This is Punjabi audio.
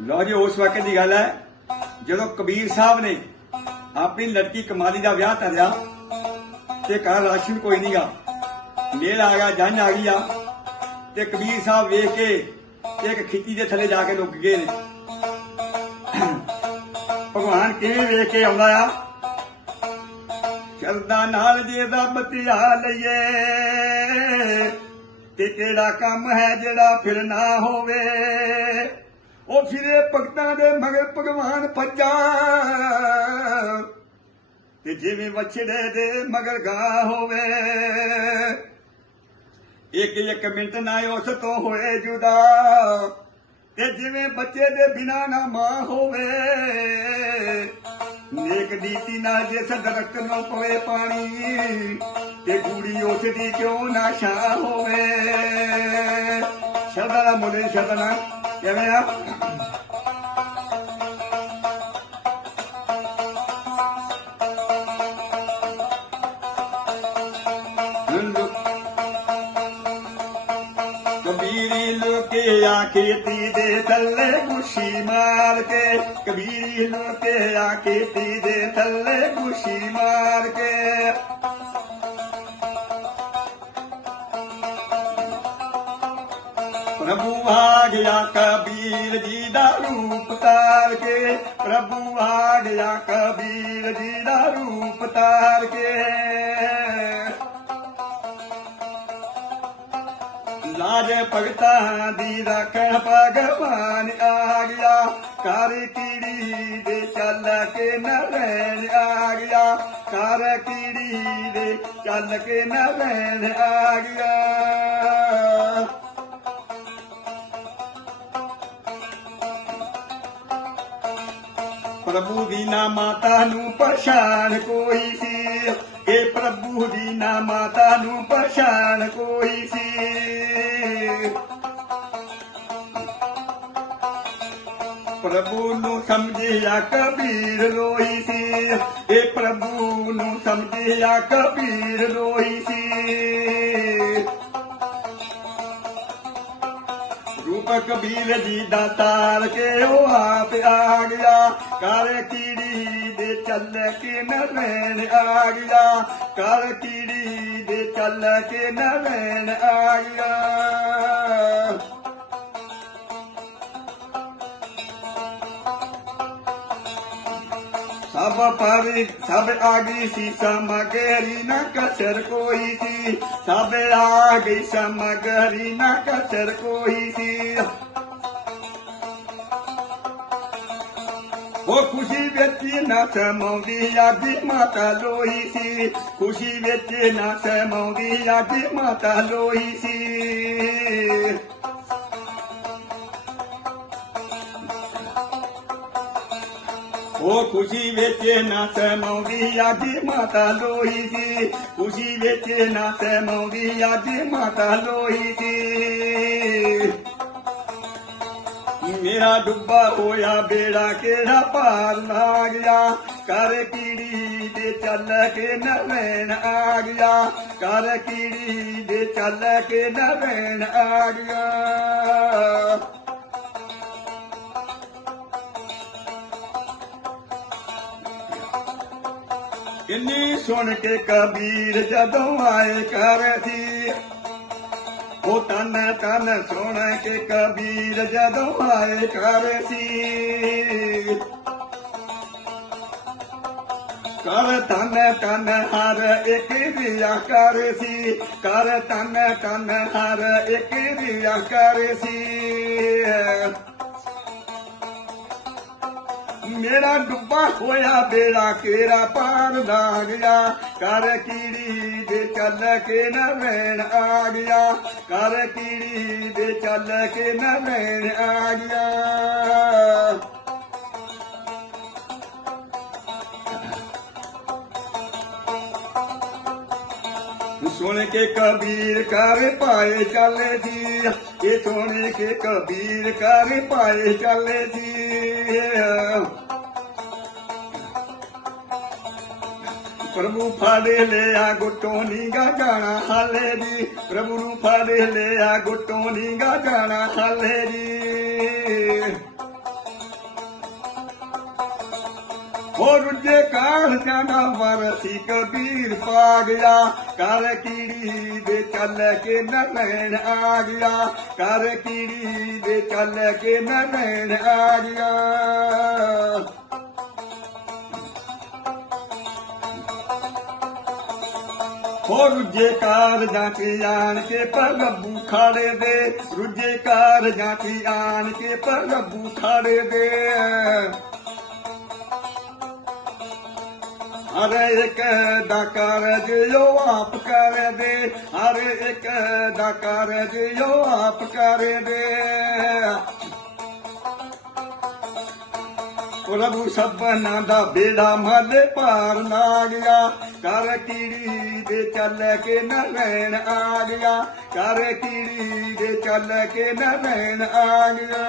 ਲਓ ਜੀ, ਉਸ ਵਕਤ ਦੀ ਗੱਲ ਹੈ, ਜਦੋਂ ਕਬੀਰ ਸਾਹਿਬ ਨੇ ਆਪਣੀ ਲੜਕੀ ਕਮਾਲੀ ਦਾ ਵਿਆਹ ਧਰਿਆ ਤੇ ਘਰ ਰਾਸ਼ਨ ਕੋਈ ਨਹੀਂਗਾ ਮੇਲ ਆ ਗਿਆ, ਜੰਨ ਆ ਗਈ ਆ। ਤੇ ਕਬੀਰ ਸਾਹਿਬ ਵੇਖ ਕੇ ਇੱਕ ਖਿੱਚੀ ਦੇ ਥੱਲੇ ਜਾ ਕੇ ਲੁਕ ਗਏ ਨੇ। ਭਗਵਾਨ ਕਿਵੇਂ ਵੇਖ ਕੇ ਆਉਂਦਾ ਆ? ਚਲਦਾ ਨਾਲ ਜੇ ਰੱਬ ਧਿਆ ਲਈਏ, ਤੇ ਕਿਹੜਾ ਕੰਮ ਹੈ ਜਿਹੜਾ ਫਿਰ ਨਾ ਹੋਵੇ? ਉਹ ਫਿਰੇ ਭਗਤਾਂ ਦੇ ਮਗਰ ਭਗਵਾਨ ਭੱਜਾ। ਤੇ ਜਿਵੇਂ ਵਛੜੇ ਦੇ ਮਗਰ ਗਾ ਹੋਵੇ। ਇੱਕ ਇੱਕ ਮਿੰਟ ਨਾ ਉਸ ਤੋਂ ਹੋਏ ਜੁਦਾ। ਤੇ ਜਿਵੇਂ ਬੱਚੇ ਦੇ ਬਿਨਾ ਨਾ ਮਾਂ ਹੋਵੇ। ਨੇਕ ਨੀਤੀ ਨਾਲ ਜੇ ਦਰਖਤ ਨੂੰ ਪਵੇ ਪਾਣੀ, ਤੇ ਗੂੜੀ ਉਸ ਦੀ ਕਿਉਂ ਨਾ ਛਾ ਹੋਵੇ। ਸ਼ਬਦਾਂ ਦਾ ਮੁੱਲ ਸ਼ਬਦਾਂ ਕਿਵੇਂ ਆ? ਲੁੱਕ ਕਬੀਰੀ ਲੁਕਿਆ ਖੇਤੀ ਦੇ ਥੱਲੇ ਖੁਸ਼ੀ ਮਾਰ ਕੇ। ਕਬੀਰੀ ਲੁਕਿਆ ਖੇਤੀ ਦੇ ਥੱਲੇ ਖੁਸ਼ੀ ਮਾਰ ਕੇ। ਪ੍ਰਭੂ ਆ ਗਿਆ ਕਬੀਰ ਜੀ ਦਾ ਰੂਪ ਤਾਰ ਕੇ, ਪ੍ਰਭੂ ਆ ਗਿਆ ਕਬੀਰ ਜੀ ਦਾ ਰੂਪ ਤਾਰ ਕੇ। ਲਾਜ ਭਗਤਾਂ ਦੀ ਰੱਖਣ ਭਗਵਾਨ ਆ ਗਿਆ ਕਰ ਕੀੜੀ ਦੇ ਚੱਲ ਕੇ ਨਰੈਣ ਆ ਗਿਆ ਕਰ ਕੀੜੀ ਦੇ ਚੱਲ ਕੇ ਨਰੈਣ ਆ ਗਿਆ ਪ੍ਰਭੂ ਦੀ ਨਾ ਮਾਤਾ ਨੂੰ ਪਛਾਣ ਕੋਈ ਸੀ। ਇਹ ਪ੍ਰਭੂ ਦੀ ਨਾ ਮਾਤਾ ਨੂੰ ਪਛਾਣ ਕੋਈ ਸੀ। ਪ੍ਰਭੂ ਨੂੰ ਸਮਝਿਆ ਕਬੀਰ ਰੋਈ ਸੀ। ਇਹ ਪ੍ਰਭੂ ਨੂੰ ਸਮਝਿਆ ਕਬੀਰ ਰੋਈ ਸੀ। ਰੂਪ ਕਬੀਰ ਜੀ ਦਾ ਤਾਰ ਕੇ ਉਹ ਆਪ ਆ ਗਿਆ। ਕਰ ਕੀੜੀ ਦੇ ਚੱਲ ਕੇ ਨਰੈਣ ਆ ਗਿਆ। ਕਰ ਕੀੜੀ ਦੇ ਚੱਲ ਕੇ ਨਰੈਣ ਆ ਗਿਆ। ਸਭ ਪਰ ਸਭ ਆਗੀ ਸੀ, ਸਮਗਰੀ ਨਾ ਕਸਰ ਕੋਈ ਸੀ। ਸਭ ਆ ਗਈ ਸਮਗਰੀ ਨਾ ਕਸਰ ਕੋਈ ਸੀ। ਉਹ ਖੁਸ਼ੀ ਵਿੱਚ ਨਾ ਸਮਾਉਂਦੀ ਆਦੀ ਮਾਤਾ ਲੋਈ ਸੀ। ਖੁਸ਼ੀ ਵਿੱਚ ਨਾ ਸਮਾਉਂਦੀ ਆਦੀ ਮਾਤਾ ਲੋਈ ਸੀ। ਉਹ ਖੁਸ਼ੀ ਵਿੱਚ ਨਾ ਸਮਾਉਂਦੀ ਆਦੀ ਮਾਤਾ ਲੋਹੀ ਸੀ। ਖੁਸ਼ੀ ਵਿੱਚ ਨਾ ਸਮਾਉਂਦੀ ਆਦੀ ਮਾਤਾ ਲੋਹੀ ਸੀ। ਮੇਰਾ ਡੁੱਬਾ ਹੋਇਆ ਬੇੜਾ ਕਿਹੜਾ ਪਾਰ ਲਾ ਗਿਆ? ਕਰ ਕੀੜੀ ਦੇ ਚੱਲ ਕੇ ਨਰੈਣ ਆ ਗਿਆ। ਕਰ ਕੀੜੀ ਦੇ ਚੱਲ ਕੇ ਨਰੈਣ ਆ ਗਿਆ। ਕਿੰਨੀ ਸੁਣ ਕੇ ਕਬੀਰ ਜਦੋਂ ਆਏ ਕਰ ਉਹ ਤਨ ਤਨ ਸੁਣ ਕੇ ਕਬੀਰ ਜਦੋਂ ਆਏ ਕਰ ਸੀ। ਕਰ ਤਨ ਤਨ ਹਰ ਇੱਕ ਰਿਆ ਕਰ ਸੀ। ਕਰ ਤਨ ਤਨ ਹਰ ਇੱਕ ਰਿਆ ਕਰ ਸੀ। ਮੇਰਾ ਡੁੱਬਾ ਹੋਇਆ ਬੇੜਾ ਕੇਰਾ ਪਾਰ ਦਾ ਗਿਆ ਕਰ ਕੀੜੀ ਦੇ ਚੱਲ ਕੇ ਨਰੈਣ ਆ। ਗਿਆ ਕਰ ਕੀੜੀ ਦੇ ਚੱਲ ਕੇ ਨਰੈਣ ਆ। ਗਿਆ ਸੁਣ ਕੇ ਕਬੀਰ ਕਰ ਪਾਏ ਚੱਲੇ ਜੀ। ਇਹ ਸੁਣ ਕੇ ਕਬੀਰ ਕਰ ਪਾਏ ਚੱਲੇ ਜੀ। ਪ੍ਰਭੂ ਫਾੜੇ ਲਿਆ ਗੁੱਟੋਂ ਨੀਗਾ ਜਾਣਾ ਹਾਲੇ ਜੀ। ਪ੍ਰਭੂ ਨੂੰ ਫਾੜੇ ਲਿਆ ਗੁੱਟੋਂ ਨੀਗਾ ਜਾਣਾ ਹਾਲੇ ਦੀ ਹੋ ਰੁੱਜੇ ਕਾਰ ਜਾਣਾ ਵਰਸੀ ਕਬੀਰ ਪਾ ਗਿਆ। ਕਰ ਕੀੜੀ ਦੇ ਚੱਲ ਕੇ ਨੈਣ ਆ ਗਿਆ। ਕਰ ਕੀੜੀ ਦੇ ਚੱਲ ਕੇ ਨੈਣ ਆ ਗਿਆ। ਹੋ ਰੁੱਜੇ ਕਾਰ ਜਾਂਚੀ ਆਣ ਕੇ ਪਰ ਪ੍ਰਭੂ ਖਾੜੇ ਦੇ। ਰੁੱਜੇ ਕਾਰ ਕੇ ਆਣ ਕੇ ਪਰ ਪ੍ਰਭੂ ਖਾੜੇ ਦੇ। ਹਰ ਇੱਕ ਦਾ ਕਾਰਜ ਜੋ ਆਪ ਕਰ ਦੇ ਹਰ ਇੱਕ ਦਾ ਕਾਰਜ ਜੋ ਆਪ ਕਰ ਦੇ ਪ੍ਰਭੂ ਸਭਨਾ ਦਾ ਬੇੜਾ ਮਾਲੇ ਪਾਰ ਨਾ ਗਿਆ ਕਰ ਕੀੜੀ ਦੇ ਚੱਲ ਕੇ ਨਰੈਣ ਆ। ਗਿਆ ਕਰ ਕੀੜੀ ਦੇ ਚੱਲ ਕੇ ਨਰੈਣ ਆ। ਗਿਆ